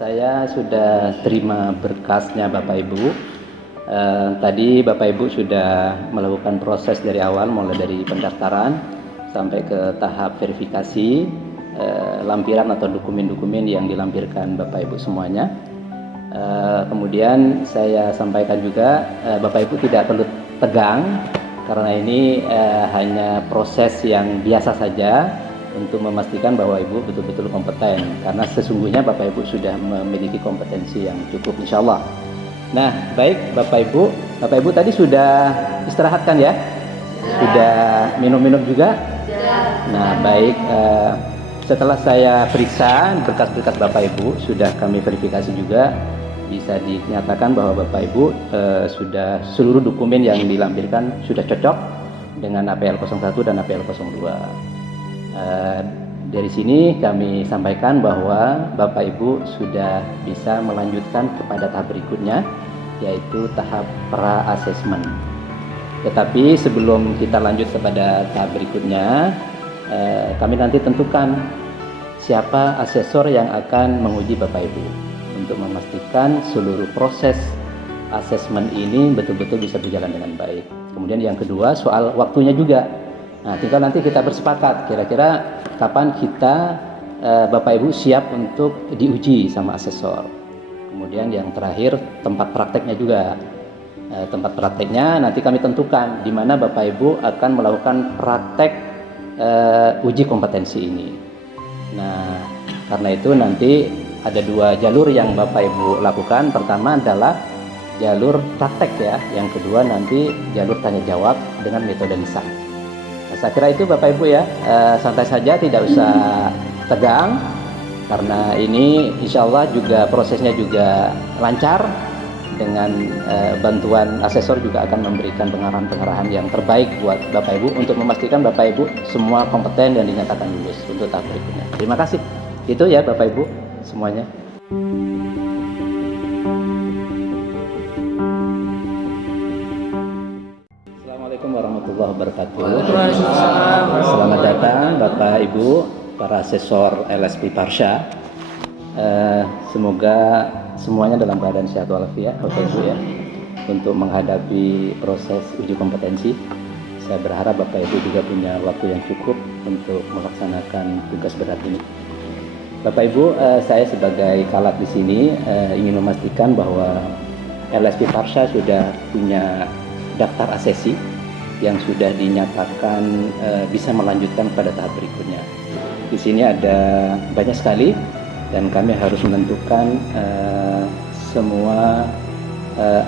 Saya sudah terima berkasnya Bapak Ibu. Tadi Bapak Ibu sudah melakukan proses dari awal, mulai dari pendaftaran sampai ke tahap verifikasi lampiran atau dokumen-dokumen yang dilampirkan Bapak Ibu semuanya. Kemudian saya sampaikan juga Bapak Ibu tidak perlu tegang karena ini hanya proses yang biasa saja untuk memastikan bahwa Ibu betul-betul kompeten, karena sesungguhnya Bapak Ibu sudah memiliki kompetensi yang cukup insya Allah. Nah, baik Bapak Ibu tadi sudah istirahat kan ya? Sudah minum-minum juga? Nah, baik, setelah saya periksa berkas-berkas Bapak Ibu, sudah kami verifikasi juga, bisa dinyatakan bahwa Bapak Ibu sudah seluruh dokumen yang dilampirkan sudah cocok dengan APL 01 dan APL 02. Dari sini kami sampaikan bahwa Bapak Ibu sudah bisa melanjutkan kepada tahap berikutnya, yaitu tahap pra-assessment. Tetapi sebelum kita lanjut kepada tahap berikutnya, kami nanti tentukan siapa asesor yang akan menguji Bapak Ibu untuk memastikan seluruh proses assessment ini betul-betul bisa berjalan dengan baik. Kemudian yang kedua, soal waktunya juga. Nah, tinggal nanti kita bersepakat kira-kira kapan kita Bapak Ibu siap untuk diuji sama asesor. Kemudian yang terakhir, tempat prakteknya juga. Tempat prakteknya nanti kami tentukan di mana Bapak Ibu akan melakukan praktek uji kompetensi ini. Nah, karena itu nanti ada dua jalur yang Bapak Ibu lakukan. Pertama adalah jalur praktek ya. Yang kedua nanti jalur tanya jawab dengan metode lisan. Nah, saya kira itu Bapak Ibu ya, santai saja, tidak usah tegang, karena ini insya Allah juga prosesnya juga lancar. Dengan bantuan asesor juga akan memberikan pengarahan-pengarahan yang terbaik buat Bapak Ibu untuk memastikan Bapak Ibu semua kompeten dan dinyatakan lulus untuk tahap berikutnya. Terima kasih. Itu ya Bapak Ibu semuanya. Assalamualaikum warahmatullahi wabarakatuh. Selamat datang Bapak Ibu para asesor LSP Parsha. Semoga semuanya dalam keadaan sehat walafiat Bapak Ibu ya, untuk menghadapi proses uji kompetensi. Saya berharap Bapak Ibu juga punya waktu yang cukup untuk melaksanakan tugas berat ini. Bapak Ibu, saya sebagai caleg di sini ingin memastikan bahwa LSP Parsha sudah punya daftar asesi yang sudah dinyatakan bisa melanjutkan pada tahap berikutnya. Di sini ada banyak sekali dan kami harus menentukan semua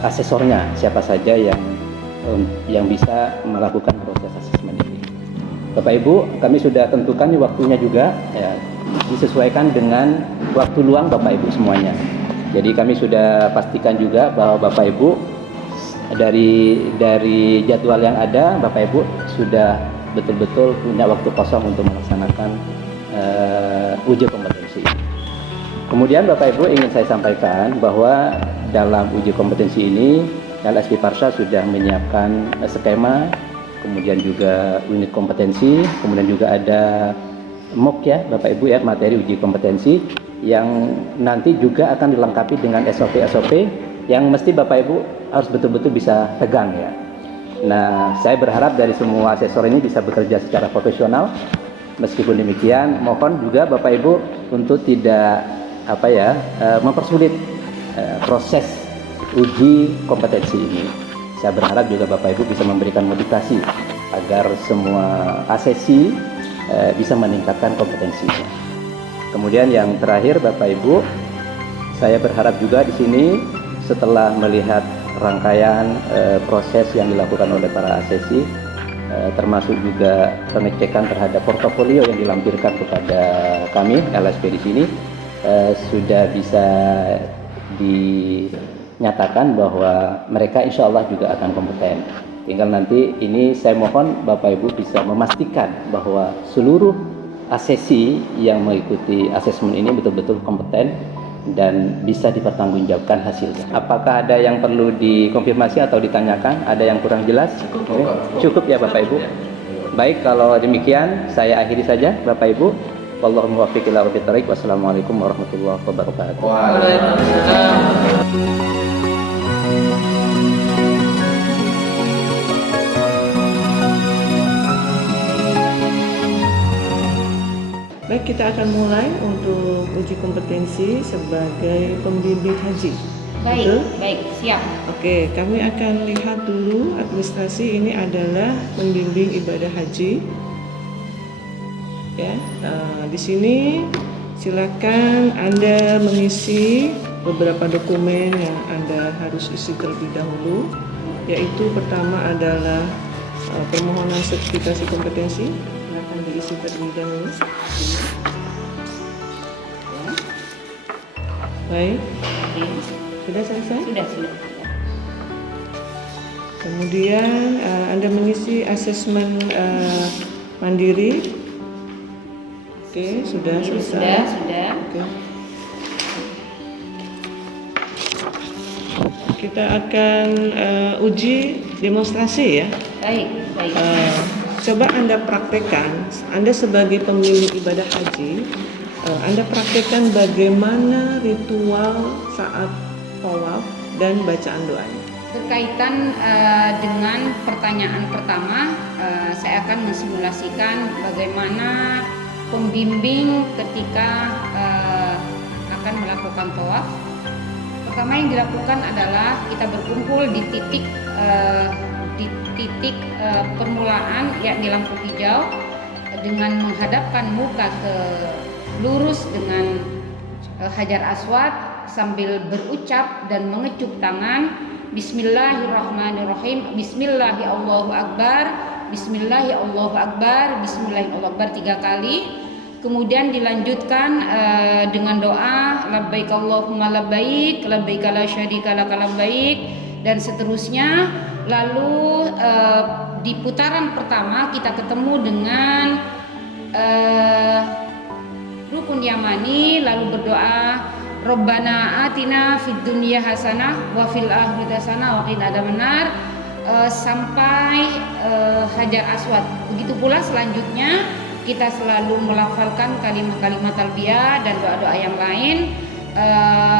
asesornya, siapa saja yang bisa melakukan proses asesmen ini. Bapak Ibu, kami sudah tentukan waktunya juga ya, disesuaikan dengan waktu luang Bapak Ibu semuanya. Jadi kami sudah pastikan juga bahwa Bapak Ibu dari jadwal yang ada, Bapak Ibu sudah betul-betul punya waktu kosong untuk melaksanakan uji kompetensi. Kemudian Bapak Ibu ingin saya sampaikan bahwa dalam uji kompetensi ini LSP Parsha sudah menyiapkan skema, kemudian juga unit kompetensi, kemudian juga ada MOOC ya Bapak Ibu ya, materi uji kompetensi yang nanti juga akan dilengkapi dengan SOP-SOP yang mesti Bapak Ibu harus betul-betul bisa pegang ya. Nah, saya berharap dari semua asesor ini bisa bekerja secara profesional. Meskipun demikian, mohon juga Bapak Ibu untuk tidak mempersulit proses uji kompetensi ini. Saya berharap juga Bapak Ibu bisa memberikan motivasi agar semua asesi bisa meningkatkan kompetensinya. Kemudian yang terakhir Bapak Ibu, saya berharap juga di sini setelah melihat rangkaian proses yang dilakukan oleh para asesi, termasuk juga pengecekan terhadap portofolio yang dilampirkan kepada kami LSP di sini, sudah bisa dinyatakan bahwa mereka insya Allah juga akan kompeten. Tinggal nanti ini saya mohon Bapak Ibu bisa memastikan bahwa seluruh asesi yang mengikuti asesmen ini betul-betul kompeten dan bisa dipertanggungjawabkan hasilnya. Apakah ada yang perlu dikonfirmasi atau ditanyakan? Ada yang kurang jelas? Cukup ya Bapak Ibu. Baik, kalau demikian saya akhiri saja Bapak Ibu. Wallahu muwaffiq ila aqwamit thoriq. Wassalamualaikum warahmatullahi wabarakatuh. Waalaikumsalam. Baik, kita akan mulai untuk uji kompetensi sebagai pembimbing haji. Baik, Betul? baik, siap. Oke, kami akan lihat dulu administrasi ini adalah membimbing ibadah haji. Ya, di sini silakan Anda mengisi beberapa dokumen yang Anda harus isi terlebih dahulu, yaitu pertama adalah permohonan sertifikasi kompetensi. Silakan diisi terlebih dahulu. Ya. Baik, Oke. sudah selesai? Sudah. Kemudian Anda mengisi asesmen mandiri. Oke, sudah selesai. Sudah. Oke. Kita akan uji demonstrasi ya. Baik. Coba Anda praktekkan, Anda sebagai pembimbing ibadah haji, Anda praktekkan bagaimana ritual saat tawaf dan bacaan doanya. Berkaitan dengan pertanyaan pertama, saya akan mensimulasikan bagaimana pembimbing ketika akan melakukan tawaf. Pertama yang dilakukan adalah kita berkumpul di titik permulaan, yakni lampu hijau, dengan menghadapkan muka ke lurus dengan Hajar Aswad sambil berucap dan mengecup tangan Bismillahirrahmanirrahim, Bismillahi Allahu Akbar, Bismillahi Allahu Akbar, Bismillahi Allahu Akbar 3 kali. Kemudian dilanjutkan dengan doa labbaik Allahumma labbaik, labbaik la syarika laka labbaik, dan seterusnya. Lalu di putaran pertama kita ketemu dengan rukun yamani, lalu berdoa Rabbana atina fid dunya hasanah wa fil akhirati hasanah wa qina adzabannar sampai Hajar Aswad. Begitu pula selanjutnya kita selalu melafalkan kalimat-kalimat talbiyah dan doa-doa yang lain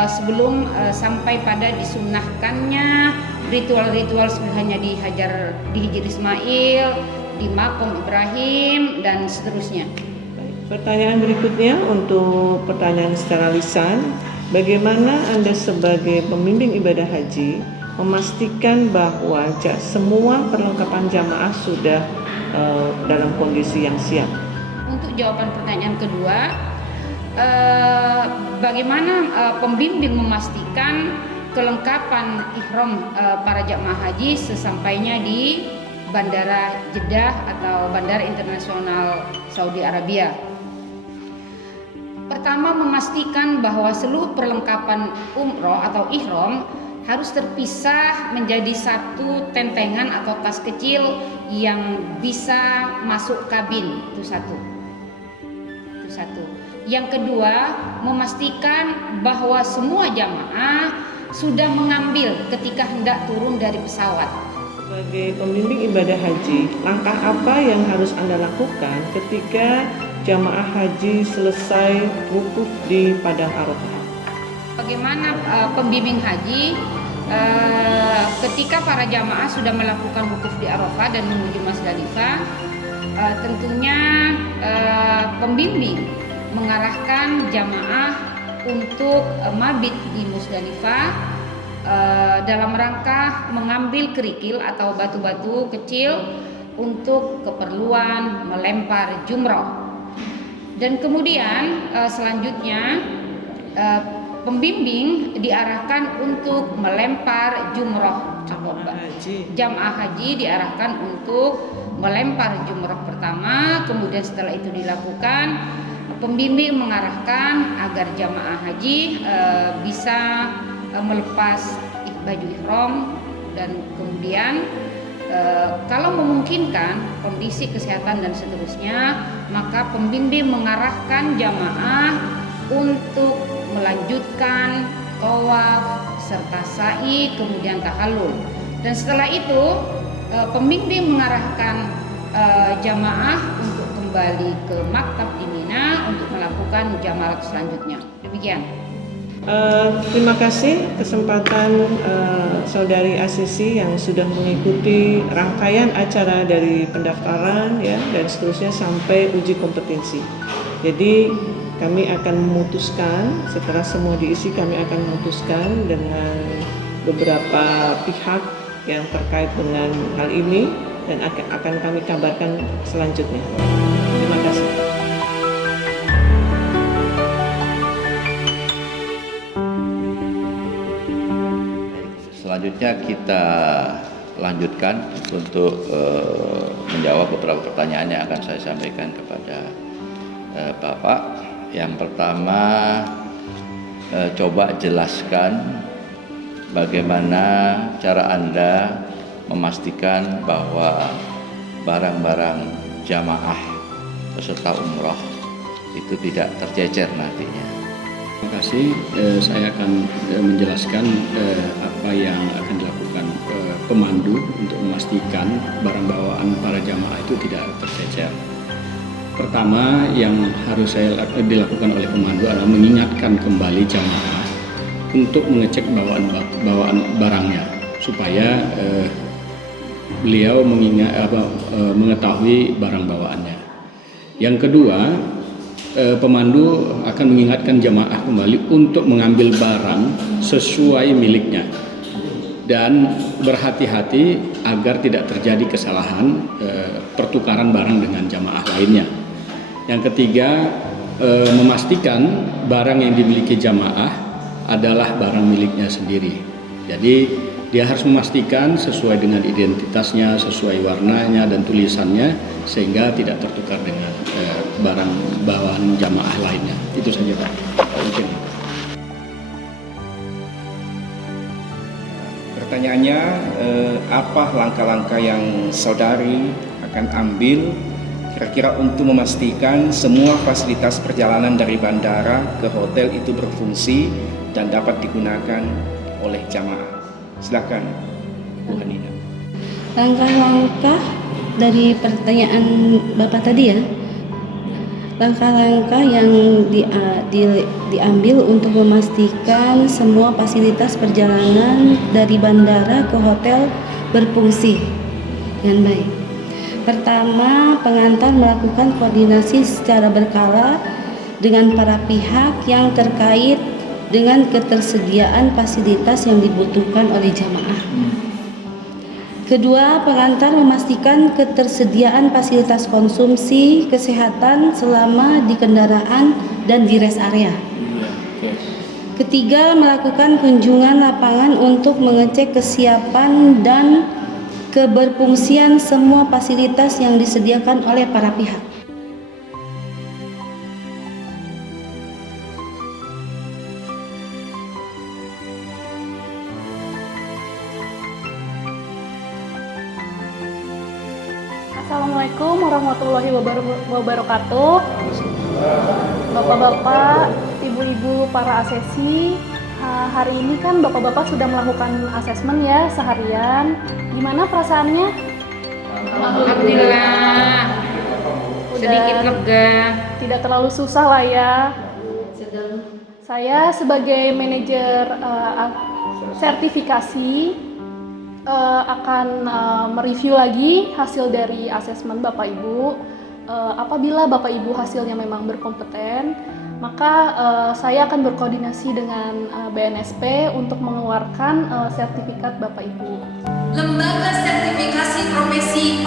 sebelum sampai pada disunnahkannya ritual-ritual sebelumnya di Hijr Ismail, di Maqam Ibrahim, dan seterusnya. Pertanyaan berikutnya untuk pertanyaan secara lisan, bagaimana Anda sebagai pembimbing ibadah haji memastikan bahwa semua perlengkapan jamaah sudah dalam kondisi yang siap? Untuk jawaban pertanyaan kedua, bagaimana pembimbing memastikan kelengkapan ihram para jamaah haji sesampainya di Bandara Jeddah atau Bandara Internasional Saudi Arabia. Pertama, memastikan bahwa seluruh perlengkapan umroh atau ihram harus terpisah menjadi satu tentengan atau tas kecil yang bisa masuk kabin. Itu satu. Yang kedua, memastikan bahwa semua jamaah sudah mengambil ketika hendak turun dari pesawat. Sebagai pembimbing ibadah haji, langkah apa yang harus Anda lakukan ketika jamaah haji selesai wukuf di Padang Arafah? Bagaimana pembimbing haji ketika para jamaah sudah melakukan wukuf di Arafah dan menuju Musdalifah, tentunya pembimbing mengarahkan jamaah untuk mabit di Musdalifah dalam rangka mengambil kerikil atau batu-batu kecil untuk keperluan melempar jumroh. Dan kemudian selanjutnya pembimbing diarahkan untuk melempar jumroh. Jamaah haji diarahkan untuk melempar jumroh pertama, kemudian setelah itu dilakukan, pembimbing mengarahkan agar jamaah haji bisa melepas baju ihram, dan kemudian kalau memungkinkan kondisi kesehatan dan seterusnya, maka pembimbing mengarahkan jamaah untuk melanjutkan tawaf serta sa'i, kemudian tahallul. Dan setelah itu pembimbing mengarahkan jamaah untuk kembali ke maktab di Mina Madinah untuk melakukan mujamalah selanjutnya. Demikian. Terima kasih kesempatan Saudari Asisi yang sudah mengikuti rangkaian acara dari pendaftaran ya dan seterusnya sampai uji kompetensi. Jadi kami akan memutuskan setelah semua diisi, kami akan memutuskan dengan beberapa pihak yang terkait dengan hal ini dan akan kami kabarkan selanjutnya. Terima kasih. Selanjutnya kita lanjutkan untuk menjawab beberapa pertanyaan yang akan saya sampaikan kepada Bapak. Yang pertama, coba jelaskan bagaimana cara Anda memastikan bahwa barang-barang jamaah peserta umroh itu tidak tercecer nantinya. Terima kasih. Saya akan menjelaskan apa yang akan dilakukan pemandu untuk memastikan barang bawaan para jamaah itu tidak tercecer. Pertama yang harus dilakukan oleh pemandu adalah mengingatkan kembali jamaah untuk mengecek bawaan barangnya supaya beliau mengetahui barang bawaannya. Yang kedua, pemandu akan mengingatkan jamaah kembali untuk mengambil barang sesuai miliknya dan berhati-hati agar tidak terjadi kesalahan pertukaran barang dengan jamaah lainnya. Yang ketiga, memastikan barang yang dimiliki jamaah adalah barang miliknya sendiri. Jadi dia harus memastikan sesuai dengan identitasnya, sesuai warnanya dan tulisannya sehingga tidak tertukar dengan barang bawaan jamaah lainnya. Itu saja Pak. Mungkin. Pertanyaannya, apa langkah-langkah yang saudari akan ambil kira-kira untuk memastikan semua fasilitas perjalanan dari bandara ke hotel itu berfungsi dan dapat digunakan oleh jamaah? Silakan, Bu Hanina. Langkah-langkah dari pertanyaan Bapak tadi ya, langkah-langkah yang diambil untuk memastikan semua fasilitas perjalanan dari bandara ke hotel berfungsi dengan baik. Pertama, pengantar melakukan koordinasi secara berkala dengan para pihak yang terkait dengan ketersediaan fasilitas yang dibutuhkan oleh jamaah. Kedua, pengantar memastikan ketersediaan fasilitas konsumsi kesehatan selama di kendaraan dan di rest area. Ketiga, melakukan kunjungan lapangan untuk mengecek kesiapan dan keberfungsian semua fasilitas yang disediakan oleh para pihak. Assalamualaikum warahmatullahi wabarakatuh. Bapak-bapak, ibu-ibu para asesi, hari ini kan bapak-bapak sudah melakukan asesmen ya seharian. Gimana perasaannya? Alhamdulillah. Sedikit lega. Tidak terlalu susah lah ya. Saya sebagai manajer sertifikasi akan mereview lagi hasil dari asesmen Bapak Ibu. Apabila Bapak Ibu hasilnya memang berkompeten, maka saya akan berkoordinasi dengan BNSP untuk mengeluarkan sertifikat Bapak Ibu. Lembaga Sertifikasi Profesi